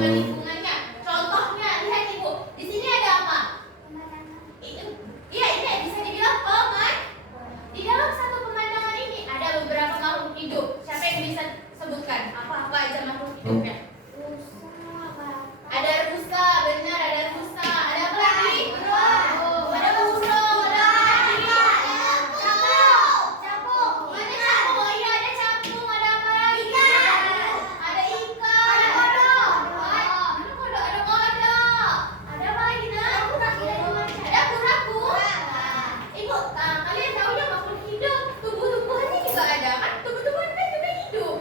dengan lingkungannya. Contohnya, lihat Ibu, di sini ada apa? Iya, ini bisa dibilang di dalam satu pemandangan ini ada beberapa makhluk hidup. Siapa yang bisa sebutkan apa aja makhluk hidupnya? Ada rusa, benar, ada rusa. Ada apa lagi? Ada burung, ada capung. Mana capung? Oh iya, ada capung. Ada apa lagi? Ada ikan. Ada kodok. Mana kodok? Ada kodok. Ada apa lagi? Ada kura-kura. Ibu, kalian tahu ya makhluk hidup, tumbuh-tumbuhannya juga ada kan? Tumbuh-tumbuhan kan juga hidup.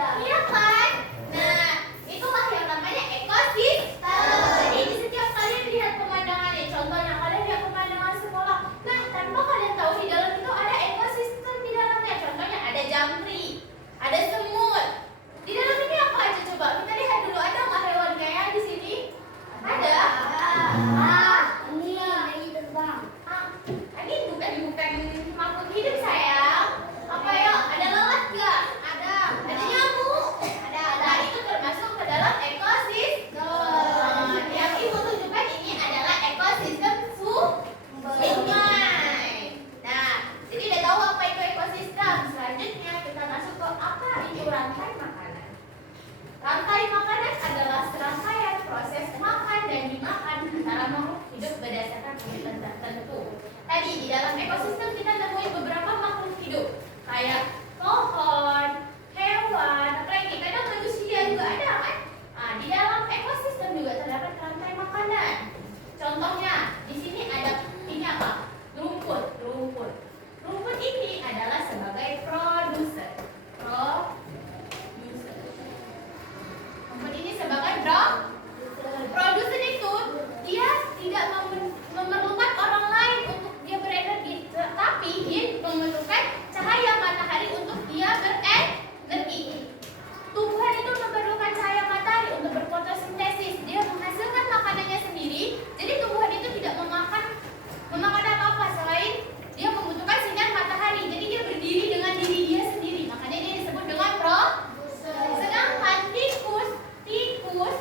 Iya kan? Nah, itulah yang namanya ekosistem. Jadi di setiap kalian lihat pemandangannya, contohnya kalian lihat pemandangan sekolah. Nah, tanpa kalian tahu di dalam itu ada ekosistem di dalamnya. Contohnya ada jamri, ada semut. Di dalam ini apa aja coba? Kita lihat dulu, ada nggak hewan kayak di sini? Ada. Ini bukan makhluk hidup sayang. Apa ya? Ada lalat nggak? Ada. Ada nyamuk? Ada. Nah, itu termasuk ke dalam ekosistem. Yang Ibu tunjukkan ini adalah ekosistem sungai. Nah, jadi udah tahu apa itu ekosistem. Selanjutnya kita masuk ke apa itu rantai makanan. Rantai makanan adalah serangkaian proses makan dan dimakan antara makhluk hidup berdasarkan kegiatan tertentu. Tadi di dalam ekosistem kita nemuin beberapa makhluk hidup kayak pohon, hewan, apalagi kadang manusia juga ada kan? Nah, di dalam ekosistem juga terdapat rantai makanan. Contohnya di sini ada ini apa? Rumput. Rumput ini adalah sebagai produser. Rumput ini sebagai produsen itu dia tidak memerlukan orang lain untuk dia berenergi, tetapi dia memerlukan cahaya matahari untuk dia berenergi. Tumbuhan itu memerlukan cahaya matahari untuk berfotosintesis. Dia menghasilkan makanannya sendiri. Jadi tumbuhan itu tidak memakan apa-apa selain dia membutuhkan sinar matahari. Jadi dia berdiri dengan diri dia sendiri. Makanya dia disebut dengan sedangkan tikus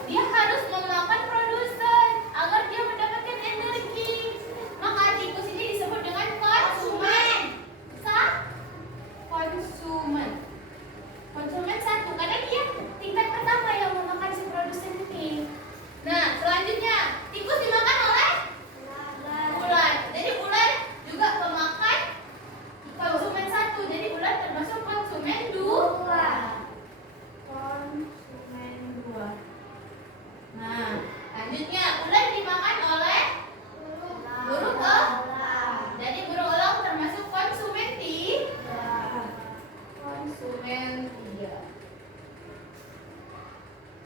dia harus memakan produsen agar dia mendapatkan energi. Maka tikus ini disebut dengan konsumen satu karena dia tingkat pertama yang memakan si produsen ini. Nah, selanjutnya tikus dimakan oleh ular. Jadi ular juga pemakan konsumen satu. Jadi ular termasuk konsumen dua. Nah, lanjutnya ular dimakan oleh burung elang. Jadi burung elang termasuk konsumen tiga.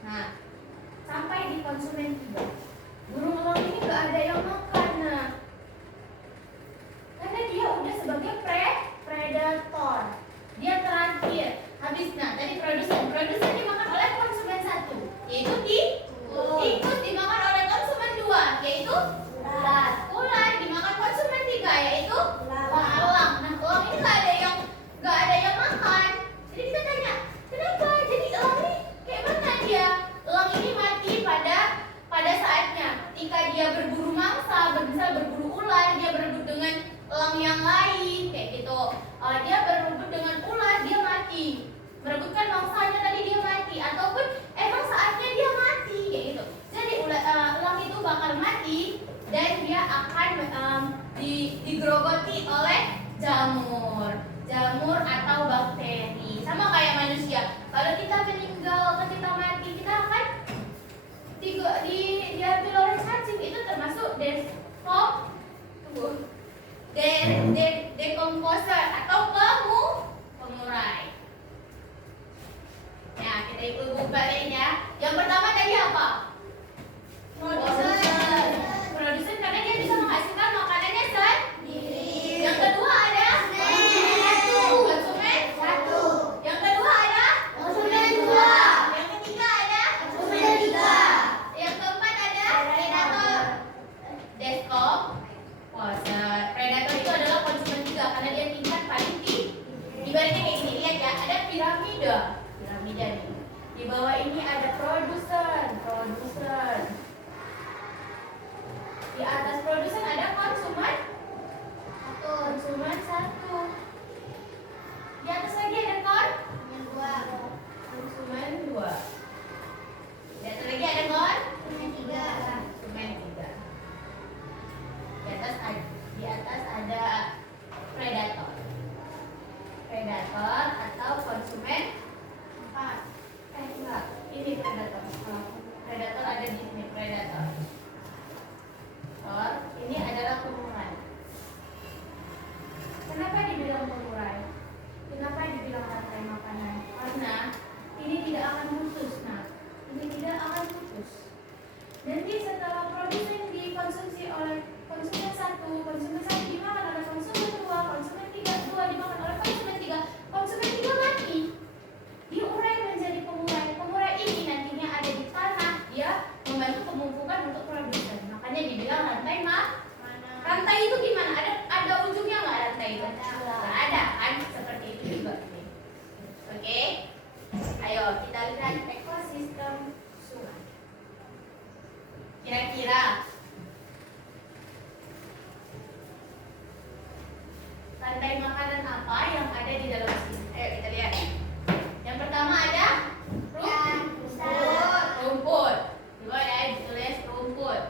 Nah, sampai di konsumen tiga, burung elang ini gak ada yang makan. Nah, karena dia udah sebagai predator, dia terakhir. Habis, nah tadi produsen dimakan oleh konsumen satu, yaitu tikus dimakan oleh konsumen dua, yaitu ular dimakan konsumen tiga, yaitu elang. Nah, elang ini gak ada yang makan. Jadi kita tanya, kenapa? Jadi elang ini kayak mana dia? Elang ini mati pada saatnya. Ketika dia berburu mangsa, berburu ular, dia berebut dengan elang yang lain, kayak gitu. Dia berebut dengan ular, dia mati. Merebutkan mangsanya tadi dia mati, ataupun emang saatnya dia mati, kayak gitu. Jadi elang itu bakal mati dan dia akan digerogoti oleh jamur atau bakteri. Sama kayak manusia. Kalau kita meninggal, ketika mati, kita akan diambil oleh cacing. Itu termasuk dekomposer atau pengurai. Nah, kita ikut balik ya. Yang pertama tadi apa? Produsen karena dia bisa menghasilkan makanannya sendiri. Yang kedua ada atas produsen ada konsumen satu. Di atas lagi ada konsumen dua. Di atas lagi ada konsumen tiga. Di atas ada predator atau konsumen empat. Enggak, ini predator. Predator ada di sini, predator. Ini adalah pengurai. Kenapa dibilang pengurai? Kenapa dibilang rantai makanan? Karena ini tidak akan putus. Nah, ini tidak akan putus. Nanti setelah produsen dikonsumsi oleh konsumen satu dimakan oleh konsumen dua dimakan oleh konsumen tiga mati. Diurai menjadi pengurai. Pengurai ini nantinya ada di tanah, dia membantu pemumpukan untuk produsen. Makanya dibilang rantai rantai itu gimana? Ada ujungnya nggak rantai itu? Nggak ada kan? Seperti itu juga. Oke? Ayo kita lihat ekosistem sungai. Kira-kira rantai makanan apa yang ada di dalam sini? Ayo kita lihat. Yang pertama ada rumput. Coba ya ditulis rumput.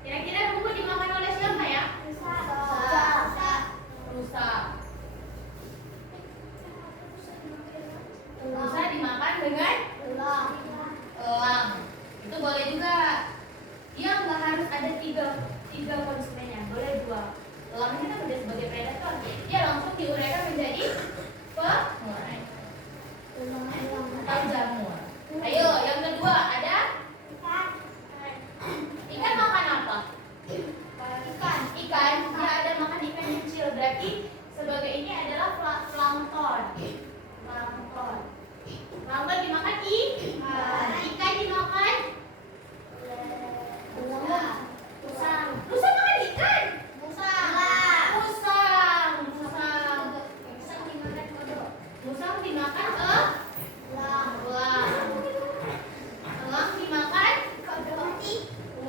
Kira-kira rumput dimakan oleh siapa ya? Rusa. Rusa dimakan dengan elang. Itu boleh juga. Dia nggak harus ada tiga konsumennya, boleh dua. Elang kita sudah sebagai predator, dia langsung diuraikan menjadi pengurai atau jamur. Ayo, yang kedua ada ikan makan apa? Ikan, dia ada makan ikan kecil. Berarti sebagai ini adalah plankton. Plankton dimakan ikan dimakan rusa makan ikan. Musang dimakan elang. Elang dimakan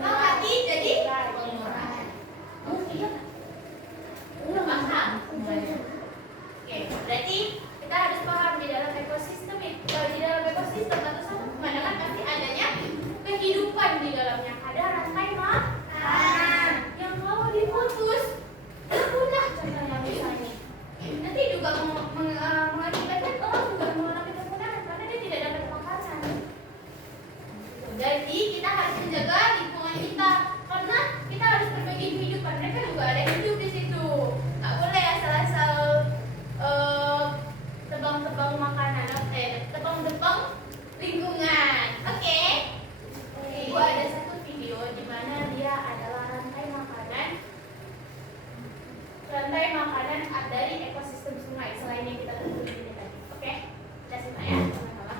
hati jadi pengurai. Udah paham? Oke, berarti kita harus paham di dalam ekosistem itu. Di dalam ekosistem atau satu pemandangan pasti adanya kehidupan di dalamnya. Ada rantai makanan yang kalau diputus punah, contohnya misalnya. Nanti juga mengakibatkan orang juga mengalami kepunahan karena dia tidak dapat makanan. Jadi kita harus menjaga lingkungan kita karena kita harus berbagi kehidupan. Mereka juga ada hidup di situ. Nggak boleh asal-asal tebang-tebang makanan, tebang-tebang lingkungan. Oke? Ibu ada satu video di mana dia adalah rantai makanan dari ekosistem sungai selain yang kita tentuin ini tadi. Oke? Kita simak ya sama-sama.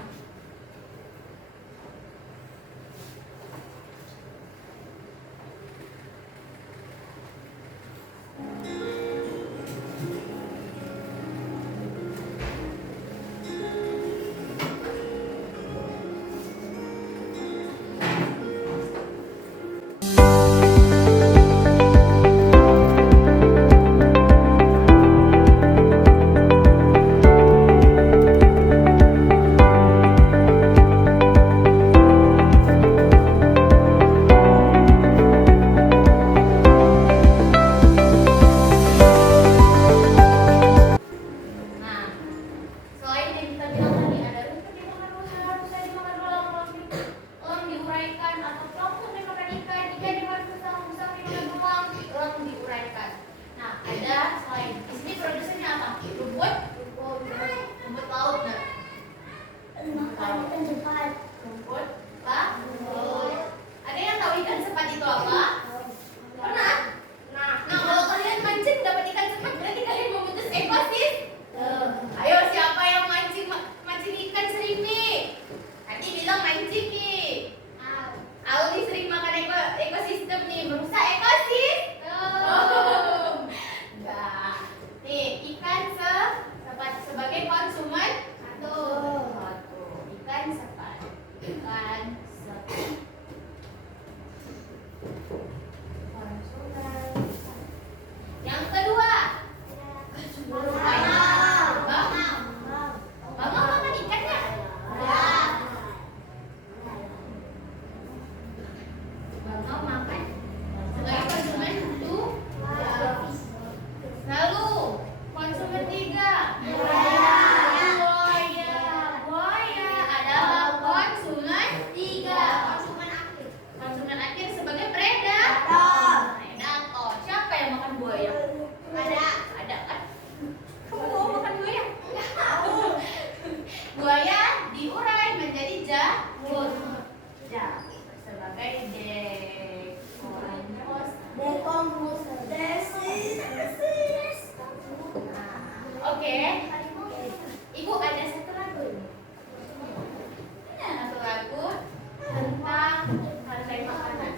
Lalu konsumen 3. Buaya adalah konsumen 3. Konsumen akhir sebagai predator. Siapa yang makan buaya? Ada kan? Kamu mau makan buaya? Buaya diurai menjadi jamur sebagai Oke. Ibu ada satu lagu ini. Satu lagu tentang rantai makanan.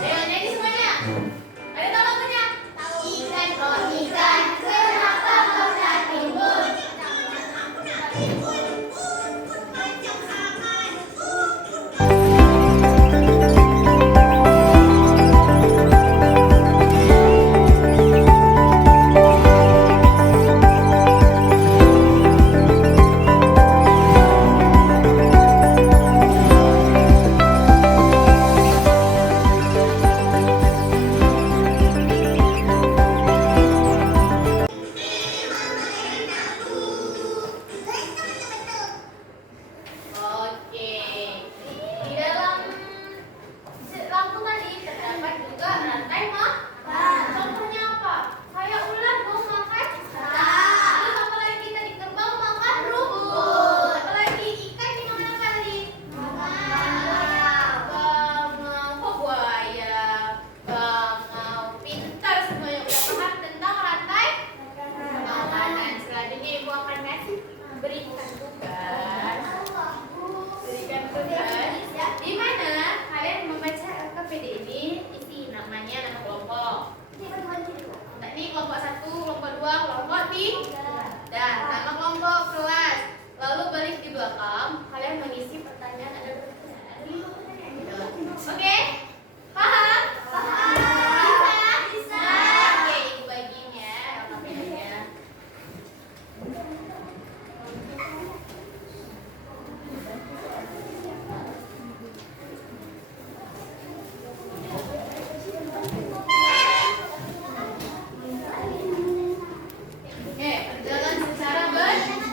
Ayo nyanyi semuanya. Ada tahu lagunya? Ikan oh ikan, kenapa kau tak timbul? Oke. Di dalam lampu tadi terdapat juga rantai makanan. Contohnya apa? Kayak ular mau makan terus apalagi tadi kerbau makan rumput. Apalagi ikan dimakan apa tadi? Bangau, buaya, bangau. Pintar semuanya udah paham tentang rantai makanan. Selanjutnya ibu akan berikan tugas. Di mana kalian membaca LKPD ini isi nama kelompok. Ini kelompok 1, kelompok 2, kelompok 3. Dan nama kelompok kelas. Lalu balik di belakang, kalian mengisi pertanyaan ada pertanyaan. Oke? Paham? Bisa? Oke, ibu bagiin ya LKPD-nya. Oke, berjalan secara benar.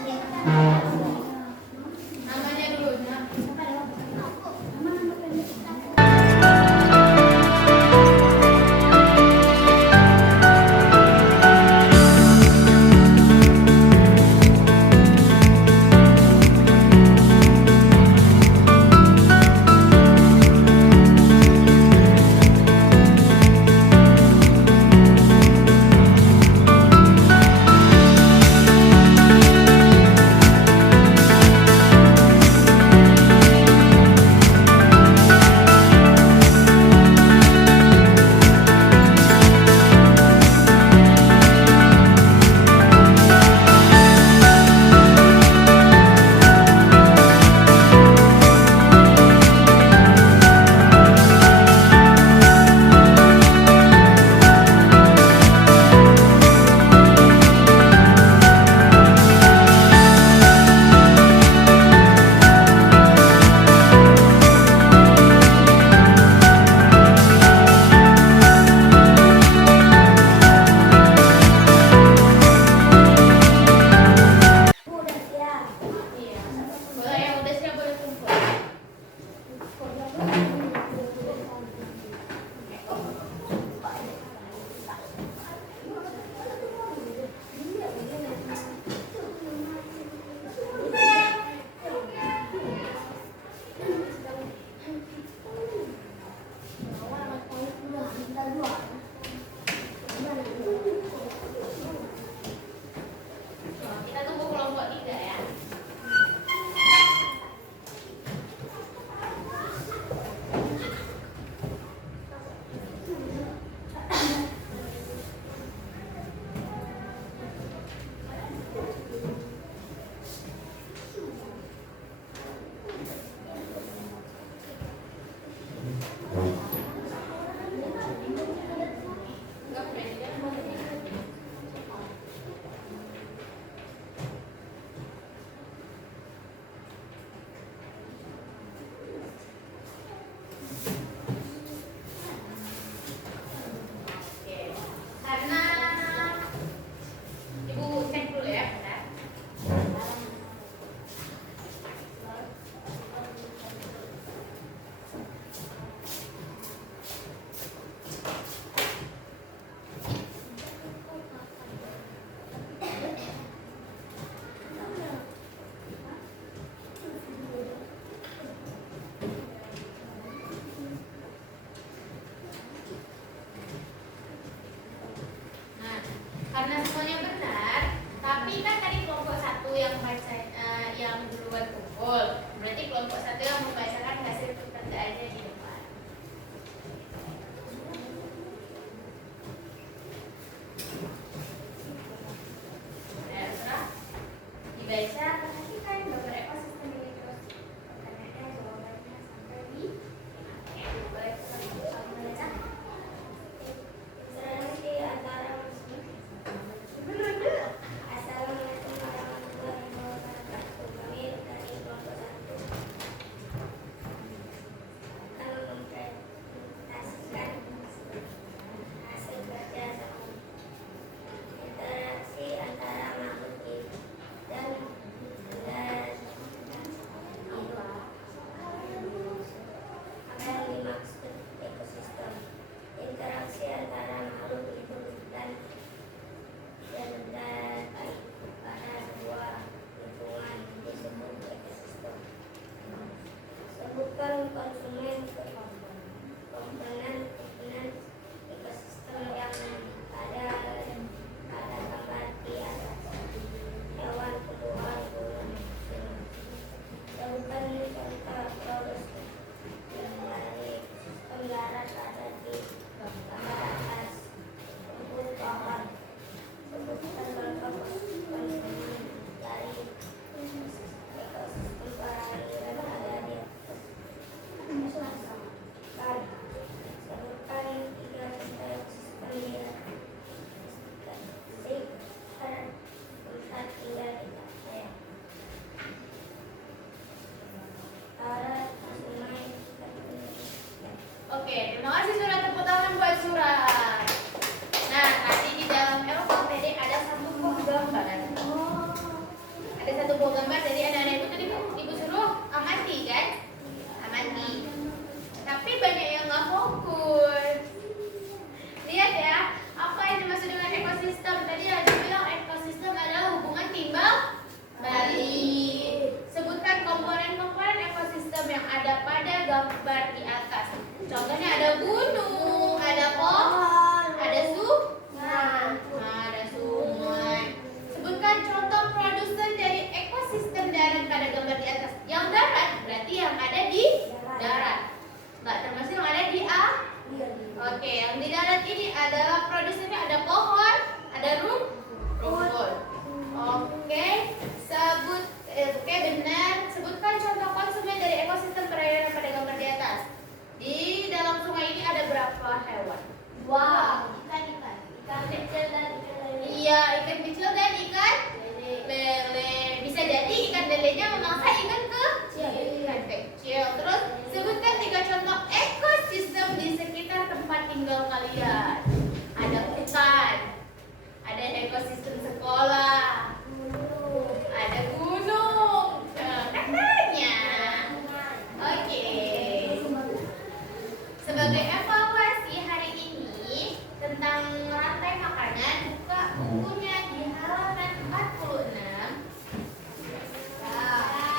berkumpul. Berarti kelompok satu yang membacakan hasil pekerjaannya di depan. Dibaca, perhatikan gambar ekosistem ini terus. Pertanyaannya jawabannya sampai di boleh membaca. Interaksi antara manusia. Assalamualaikum warahmatullahi wabarakatuh. Kami dari kelompok 1 akan mempresentasikan hasil kerja sama. Interaksi antara makhluk hidup dan benda hidup. Apa yang dimaksud ekosistem? Interaksi antara makhluk hidup dan benda hidup pada sebuah lingkungan disebut ekosistem. Sebutkan komponen ekosistem yang ada gambar di atas. Hewan, tumbuhan, gunung. Sebutkan contoh produksi dari ekosistem darat ada di gambar atas. Rumput, pohon. Sebutkan contoh konsumen dari ekosistem perairan ada di atas. Sebutkan 3 contoh ekosistem di tempat tinggal kita. Darat, sungai, Oke, terima kasih surat, tepuk tangan buat surat. Nah, tadi di dalam LKPD ada satu buah gambar. Ada satu buah gambar, jadi anak-anak itu tadi ibu suruh amati kan? Amati. Tapi banyak yang nggak fokus. Lihat ya, apa yang dimaksud dengan ekosistem? Tadi ada bilang ekosistem adalah hubungan timbal balik. Sebutkan komponen-komponen ekosistem yang ada pada gambar di atas. Contohnya ada gunung, ada pohon, ada sungai. Sebutkan contoh produsen dari ekosistem darat pada gambar di atas. Yang darat berarti yang ada di darat. Nggak termasuk yang ada di A. Oke, yang di darat ini adalah produsennya ada pohon, ada rumput. Oke, oke benar. Sebutkan contoh konsumen dari ekosistem perairan pada gambar di atas. Di dalam sungai ini ada berapa hewan? Wow, ikan kecil dan ikan lele. Iya, ikan kecil dan ikan lele. Bisa jadi ikan lelenya memangsa ikan kecil. Terus sebutkan 3 contoh ekosistem di sekitar tempat tinggal kalian. Ada hutan, ada ekosistem sekolah, ada gunung. Katanya. Oke. Sebagai evaluasi hari ini tentang rantai makanan, buka bukunya di halaman 46. Nah,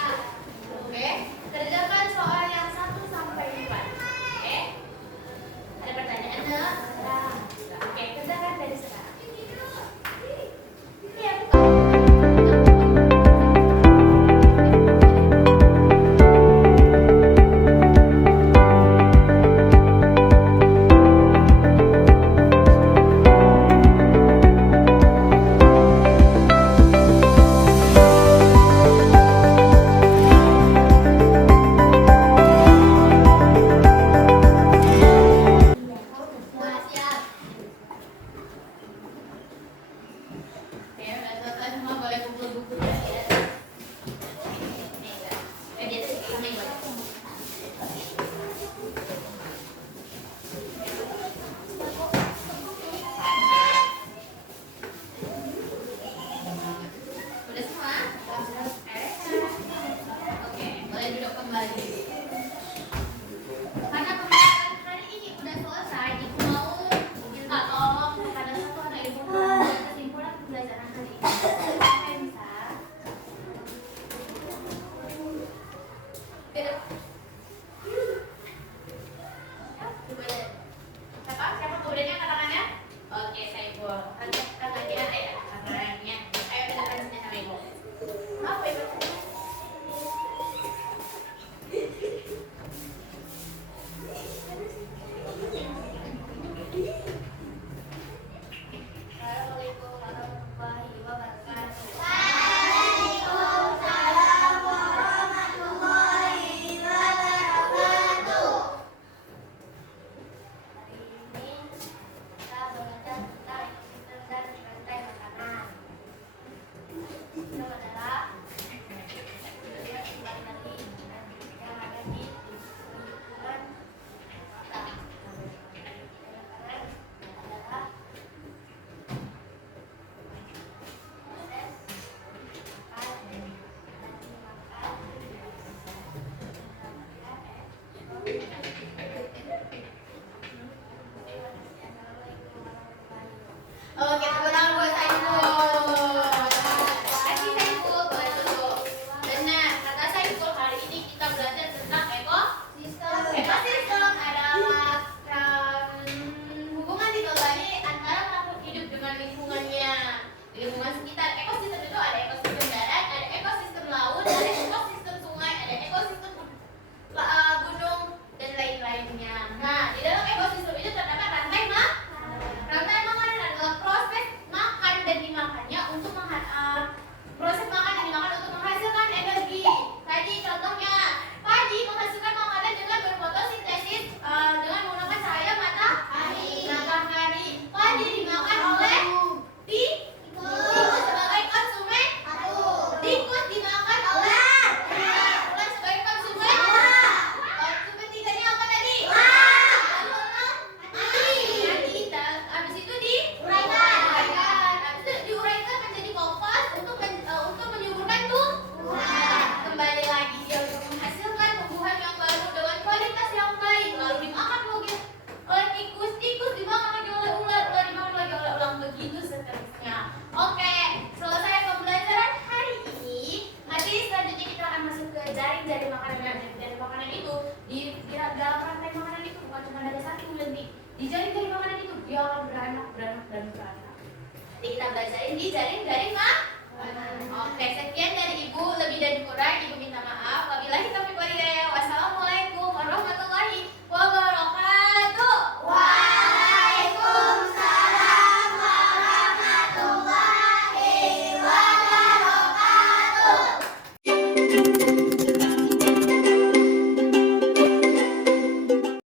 Di jaring-jaring makanan itu dia akan beranak, beranak, dan beranak. Nanti kita belajarin di jaring-jaring makanan. Oke, sekian dari Ibu.